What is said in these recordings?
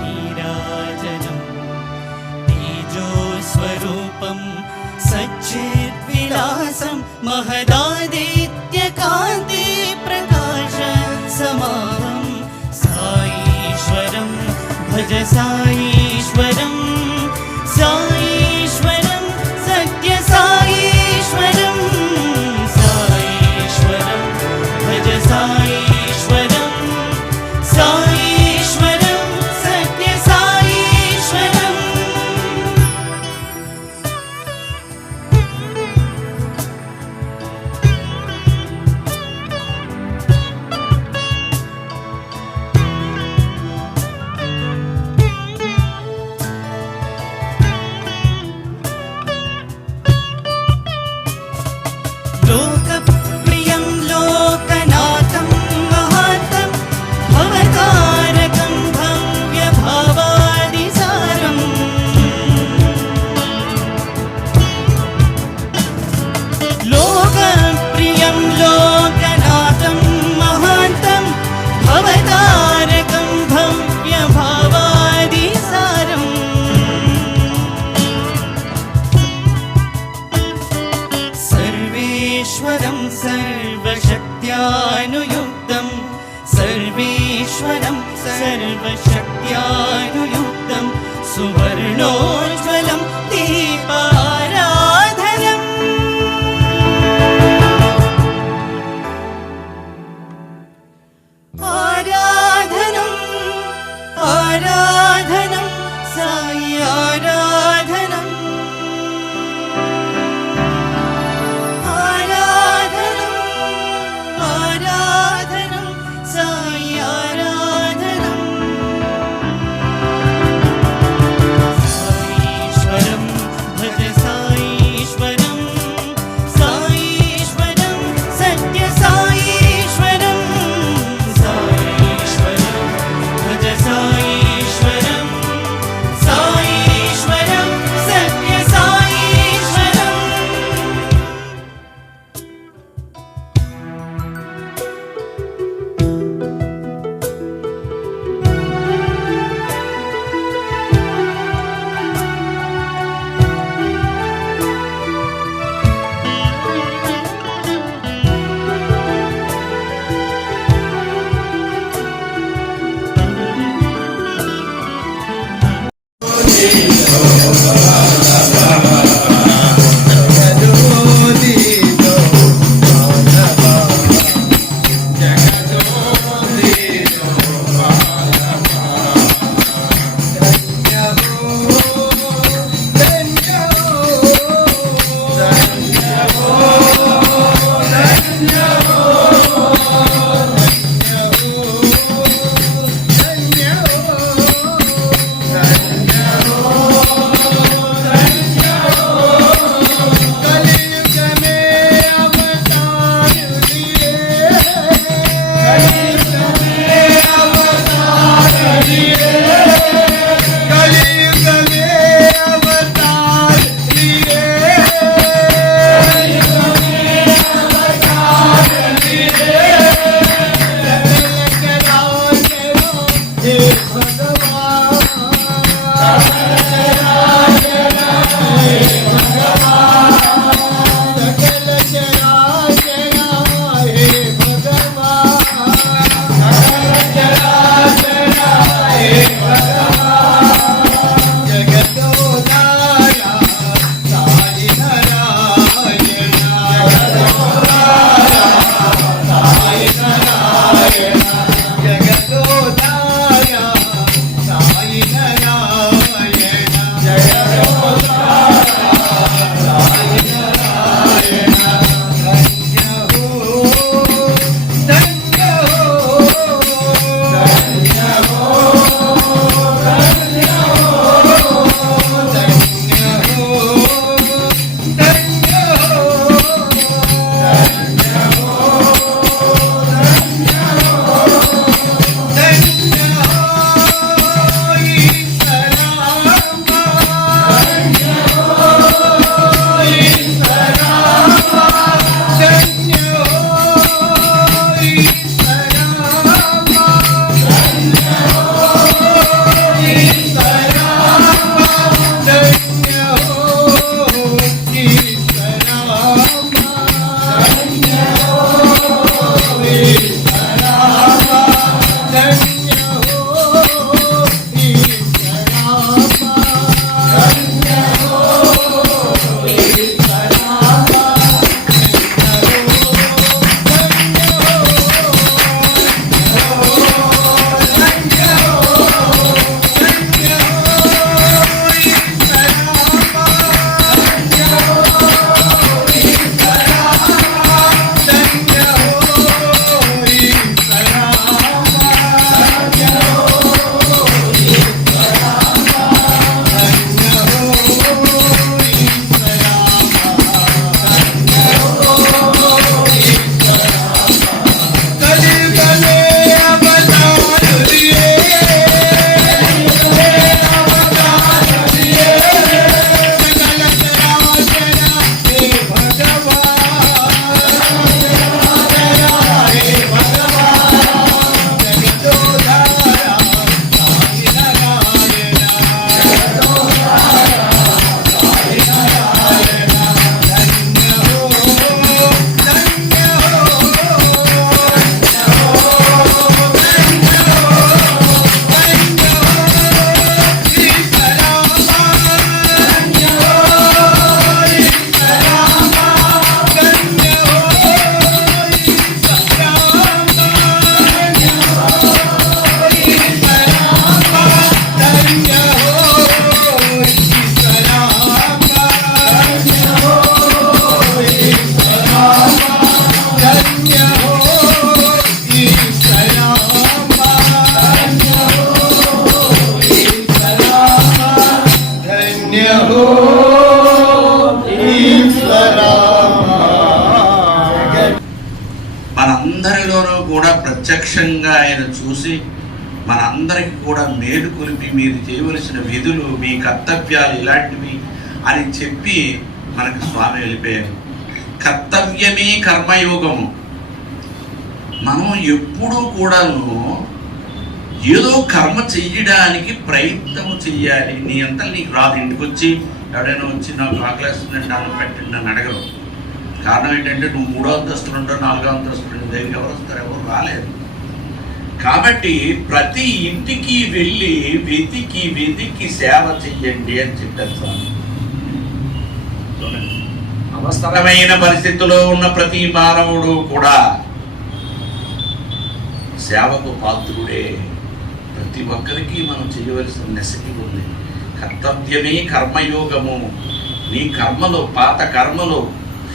नीराज तेजोस्वरूपं सच्चेद्विलासं महदादित्यकान्तिप्रकाश समानं साईश्वरं भज साईश्वरम् സർവശക്തിയാനുയുക്തം സുവർണോജ്വ Baba, Baba, Baba. కూడా కొలిపి మీరు చేయవలసిన విధులు మీ కర్తవ్యాలు ఇలాంటివి అని చెప్పి మనకు స్వామి వెళ్ళిపోయారు. కర్తవ్యమే కర్మయోగము. మనం ఎప్పుడూ కూడాను ఏదో కర్మ చెయ్యడానికి ప్రయత్నం చెయ్యాలి. నీ అంతా నీకు రాదు. ఇంటికి వచ్చి ఎవడైనా వచ్చి నాకు ఆకలేస్తుందంటే అన్నం పెట్టండి నన్ను అడగరు. కారణం ఏంటంటే నువ్వు మూడో అంతస్తులు ఉంటావు నాలుగో అంతస్తులు ఉంటావు. ఎవరు వస్తారు? ఎవరు రాలేదు. కాబట్టి ప్రతి ఇంటికి వెళ్ళి వెతికి వెతికి సేవ చెయ్యండి అని చెప్పారు స్వామి. అవసరమైన పరిస్థితిలో ఉన్న ప్రతి మానవుడు కూడా సేవకు పాత్రుడే. ప్రతి ఒక్కరికి మనం చేయవలసిన నెసటి ఉంది. కర్తవ్యమే కర్మయోగము. నీ కర్మలు పాత కర్మలు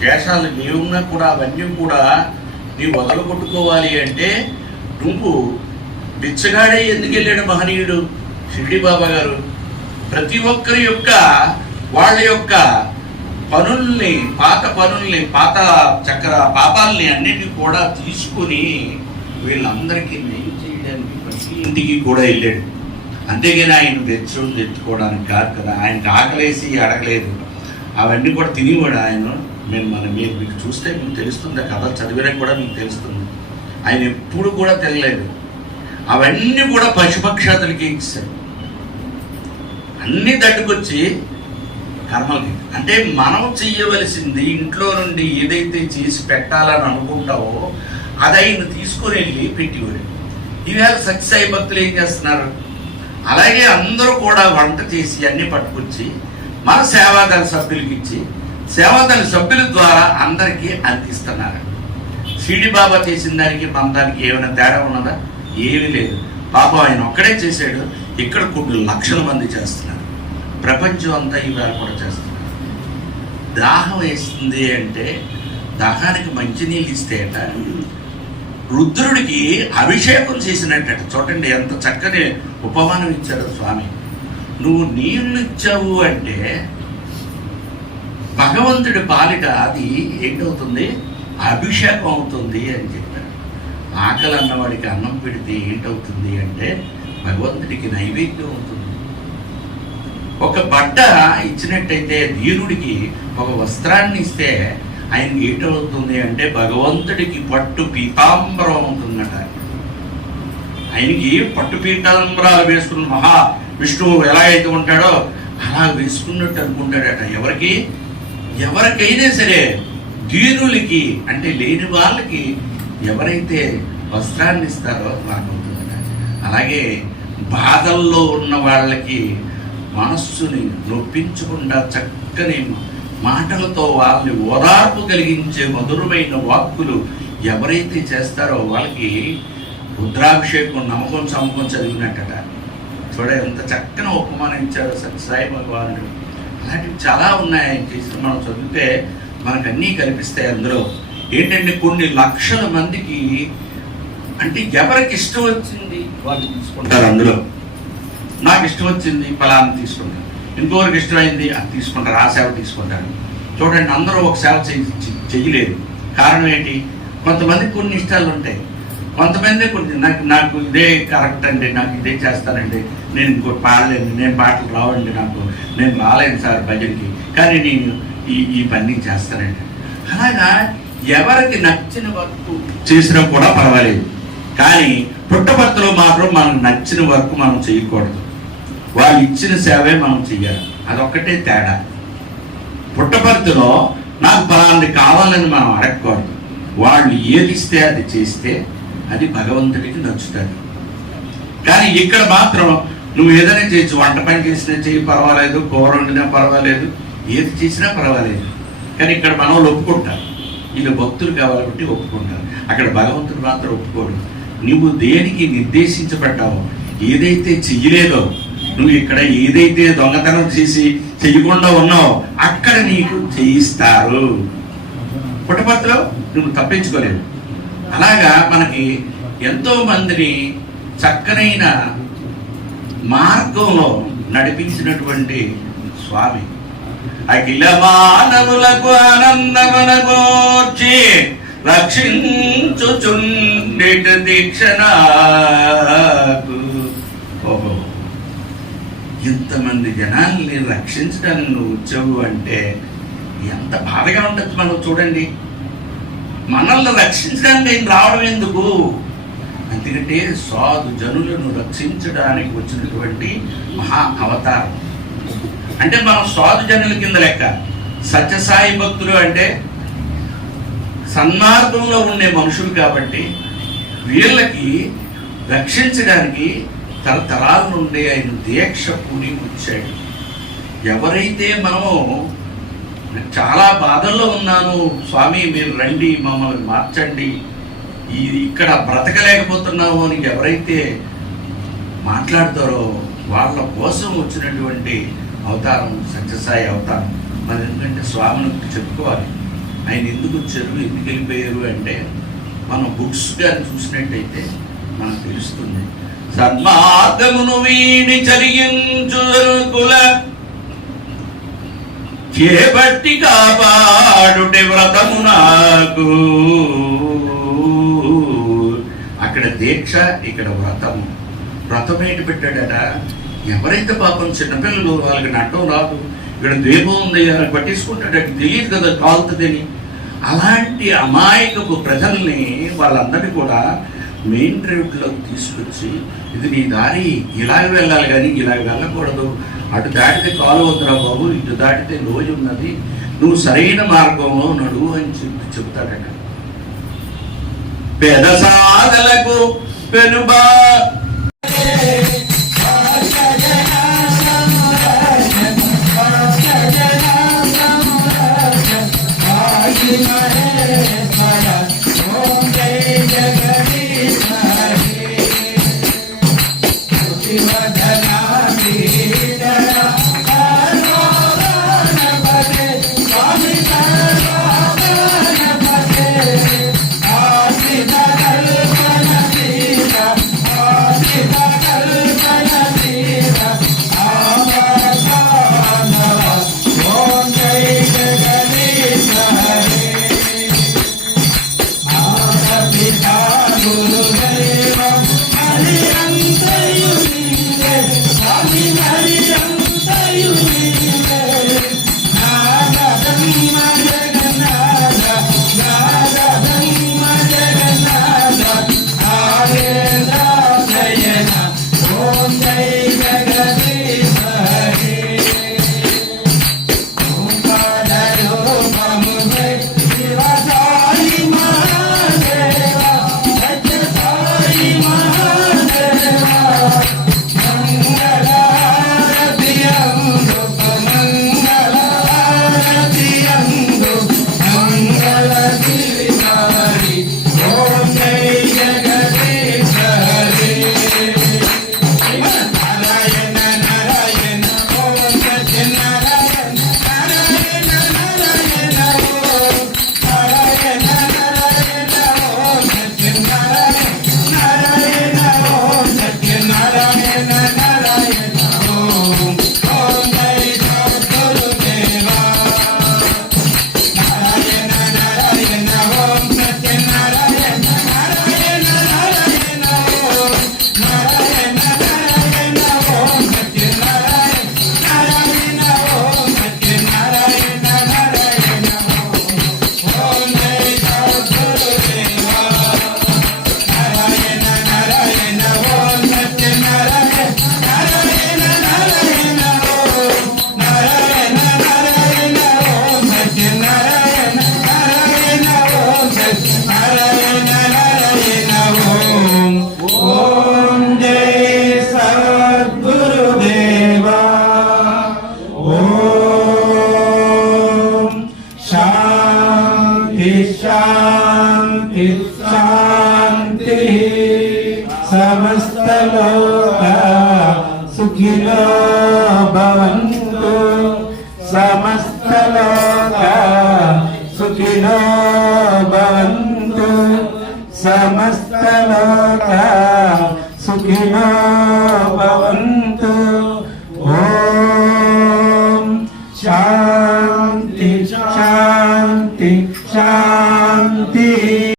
శేషాలు నీవున్నా కూడా అవన్నీ కూడా నీ వదలగొట్టుకోవాలి అంటే గుంపు బిచ్చగాడే ఎందుకు వెళ్ళాడు మహనీయుడు? షిరిడి బాబా గారు ప్రతి ఒక్కరి యొక్క వాళ్ళ యొక్క పనుల్ని పాత పనుల్ని పాత చక్ర పాపాలని అన్నిటిని కూడా తీసుకుని వీళ్ళందరికీ నయం చేయడానికి ప్రతి ఇంటికి కూడా వెళ్ళాడు. అంతేగాని ఆయన తెచ్చు తెచ్చుకోవడానికి కాదు కదా. ఆయనకి ఆకలేసి అడగలేదు. అవన్నీ కూడా తినేవాడు ఆయన. మేము మన మీరు మీకు చూస్తే మీకు తెలుస్తుంది. ఆ చదివినా కూడా మీకు తెలుస్తుంది. ఆయన ఎప్పుడు కూడా తెలియలేదు అవన్నీ కూడా పశుపక్షాతులకి ఇచ్చారు. అన్నీ దట్టుకొచ్చి కర్మలకి. అంటే మనం చెయ్యవలసింది ఇంట్లో నుండి ఏదైతే చేసి పెట్టాలని అనుకుంటావో అది ఆయన తీసుకొని వెళ్ళి పెట్టివాడు ఈవేళ సత్యసాయి భక్తులు ఏం చేస్తున్నారు? అలాగే అందరూ కూడా వంట చేసి అన్ని పట్టుకొచ్చి మన సేవాదళ సభ్యులకి ఇచ్చి సేవాదళ సభ్యుల ద్వారా అందరికీ అందిస్తున్నారు. సిడి బాబా చేసిన దానికి మన ఏమైనా తేడా ఉన్నదా? ఏమీ లేదు. పాపం ఆయన ఒక్కడే చేశాడు. ఇక్కడ కొన్ని లక్షల మంది చేస్తున్నారు. ప్రపంచం అంతా ఇవాళ కూడా చేస్తున్నారు. దాహం వేస్తుంది అంటే దాహానికి మంచినీళ్ళు ఇస్తేట రుద్రుడికి అభిషేకం చేసినట్ట చూడండి ఎంత చక్కని ఉపమానం ఇచ్చాడు స్వామి. నువ్వు నీళ్ళు ఇచ్చావు అంటే భగవంతుడి పాలిట అది ఏంటవుతుంది? అభిషేకం అవుతుంది అని చెప్పారు. ఆకలి అన్నవాడికి అన్నం పెడితే ఏంటవుతుంది అంటే భగవంతుడికి నైవేద్యం అవుతుంది. ఒక బట్ట ఇచ్చినట్టయితే ధీరుడికి ఒక వస్త్రాన్ని ఇస్తే ఆయన ఏటవుతుంది అంటే భగవంతుడికి పట్టు పీతాంబరం అవుతుందట. ఆయనకి పట్టు పీతాంబరాలు వేసుకున్న మహా విష్ణువు ఎలా అయితే ఉంటాడో అలా వేసుకున్నట్టు అనుకుంటాడట. ఎవరికి? ఎవరికైనా సరే దీనులకి అంటే లేని వాళ్ళకి ఎవరైతే వస్త్రాన్ని ఇస్తారో బాగుంటుంది అలాగే బాధల్లో ఉన్న వాళ్ళకి మనస్సుని నొప్పించకుండా చక్కని మాటలతో వాళ్ళని ఓదార్పు కలిగించే మధురమైన వాక్కులు ఎవరైతే చేస్తారో వాళ్ళకి రుద్రాభిషేకం నమ్మకం సమకం చదివినట్టట. చూడ ఎంత చక్కని ఉపమానం ఇచ్చారు సత్యసాయి భగవానుడు. అలాంటివి చాలా ఉన్నాయి ఆయన చేసిన మనం చదివితే మనకు అన్నీ కనిపిస్తాయి అందులో ఏంటంటే కొన్ని లక్షల మందికి అంటే ఎవరికి ఇష్టం వచ్చింది వాళ్ళు తీసుకుంటారు అందులో? నాకు ఇష్టం వచ్చింది ఫలాన్ని తీసుకుంటారు. ఇంకొకరికి ఇష్టమైంది అది తీసుకుంటారు ఆ సేవ తీసుకుంటారు. చూడండి అందరూ ఒక సేవ చేయలేదు. కారణం ఏంటి? కొంతమంది కొన్ని ఇష్టాలు ఉంటాయి. కొంతమంది కొన్ని నాకు నాకు ఇదే కరెక్ట్ అండి నాకు ఇదే చేస్తానండి. నేను ఇంకోటి పాడలేను నేను పాటలు రావండి నాకు. నేను రాలేను సార్ భజనకి. కానీ నేను ఈ ఈ పని చేస్తానండి అలాగా ఎవరికి నచ్చిన వర్క్ చేసినా కూడా పర్వాలేదు. కానీ పుట్టపర్తిలో మాత్రం మనకు నచ్చిన వర్క్ మనం చేయకూడదు. వాళ్ళు ఇచ్చిన సేవే మనం చెయ్యాలి. అదొక్కటే తేడా. పుట్టపర్తిలో నాకు పలాంటి కావాలని మనం అడగకూడదు. వాళ్ళు ఏది ఇస్తే అది చేస్తే అది భగవంతుడికి నచ్చుతుంది. కానీ ఇక్కడ మాత్రం నువ్వు ఏదైనా చేయొచ్చు. వంట పని చేసినా చెయ్యి పర్వాలేదు. కూర వండినా పర్వాలేదు. ఏది చేసినా పర్వాలేదు. కానీ ఇక్కడ మనం వాళ్ళు ఒప్పుకుంటారు వీళ్ళు భక్తులు కావాలంటే ఒప్పుకుంటారు. అక్కడ భగవంతుడు మాత్రం ఒప్పుకోడు. నువ్వు దేనికి నిర్దేశించబడ్డావో ఏదైతే చెయ్యలేదో నువ్వు ఇక్కడ ఏదైతే దొంగతనం చేసి చెయ్యకుండా ఉన్నావో అక్కడ నీకు చేయిస్తారు పుట్టపత్రలో నువ్వు తప్పించుకోలేవు. అలాగా మనకి ఎంతో మందిని చక్కనైన మార్గంలో నడిపించినటువంటి స్వామి అఖిల మానవులకు ఆనందమునగోర్చి రక్షించుచుండిట దీక్ష నాకు ఇంతమంది జనాల్ని రక్షించడానికి నువ్వు వచ్చావు అంటే ఎంత బాధగా ఉంటుంది మనం చూడండి. మనల్ని రక్షించడానికి ఆయన రావడం ఎందుకు? ఎందుకంటే సాధు జనులను రక్షించడానికి వచ్చినటువంటి మహా అవతారం. అంటే మనం సాధు జనుల కింద లెక్క. సత్యసాయి భక్తులు అంటే సన్మార్గంలో ఉండే మనుషులు కాబట్టి వీళ్ళకి రక్షించడానికి తరతరాల నుండి ఆయన దీక్ష పూని వచ్చాడు ఎవరైతే మనము చాలా బాధల్లో ఉన్నాను స్వామి మీరు రండి మమ్మల్ని మార్చండి ఇది ఇక్కడ బ్రతకలేకపోతున్నాము అని ఎవరైతే మాట్లాడతారో వాళ్ళ కోసం వచ్చినటువంటి అవతారం సత్యసాయి అవతారం. మరి ఎందుకంటే స్వామిని చెప్పుకోవాలి ఆయన ఎందుకు వచ్చారు ఎందుకు వెళ్ళిపోయారు అంటే మనం బుక్స్ గాని చూసినట్టయితే మనకు తెలుస్తుంది సన్మార్గమును వీడి చరిగించు కుల చేపట్టి కాపాడుటే వ్రతము నాకు. అక్కడ దీక్ష ఇక్కడ వ్రతము. వ్రతం ఏంటి పెట్టాడట? ఎవరైతే పాపం చిన్నపిల్లలు వాళ్ళకి నడ్డం రాదు ఇక్కడ ద్వీపం ఉంది అని పట్టించుకుంటాడు తెలియదు కదా కాలుతుందని అలాంటి అమాయకపు ప్రజల్ని వాళ్ళందరినీ కూడా మెయిన్ రోడ్లోకి తీసుకొచ్చి ఇది నీ దారి ఇలాగ వెళ్ళాలి కానీ ఇలాగ వెళ్ళకూడదు. అటు దాటితే కాలు వద్దురా బాబు ఇటు దాటితే లోయ ఉన్నది. నువ్వు సరైన మార్గంలో నడువు అని చెప్పి చెబుతాడట పేద సాధలకు పెనుబా సమస్తలోక సుఖినో భవంతు. సమస్తలోక సుఖినో భవంతు. సమస్తలోక సుఖినో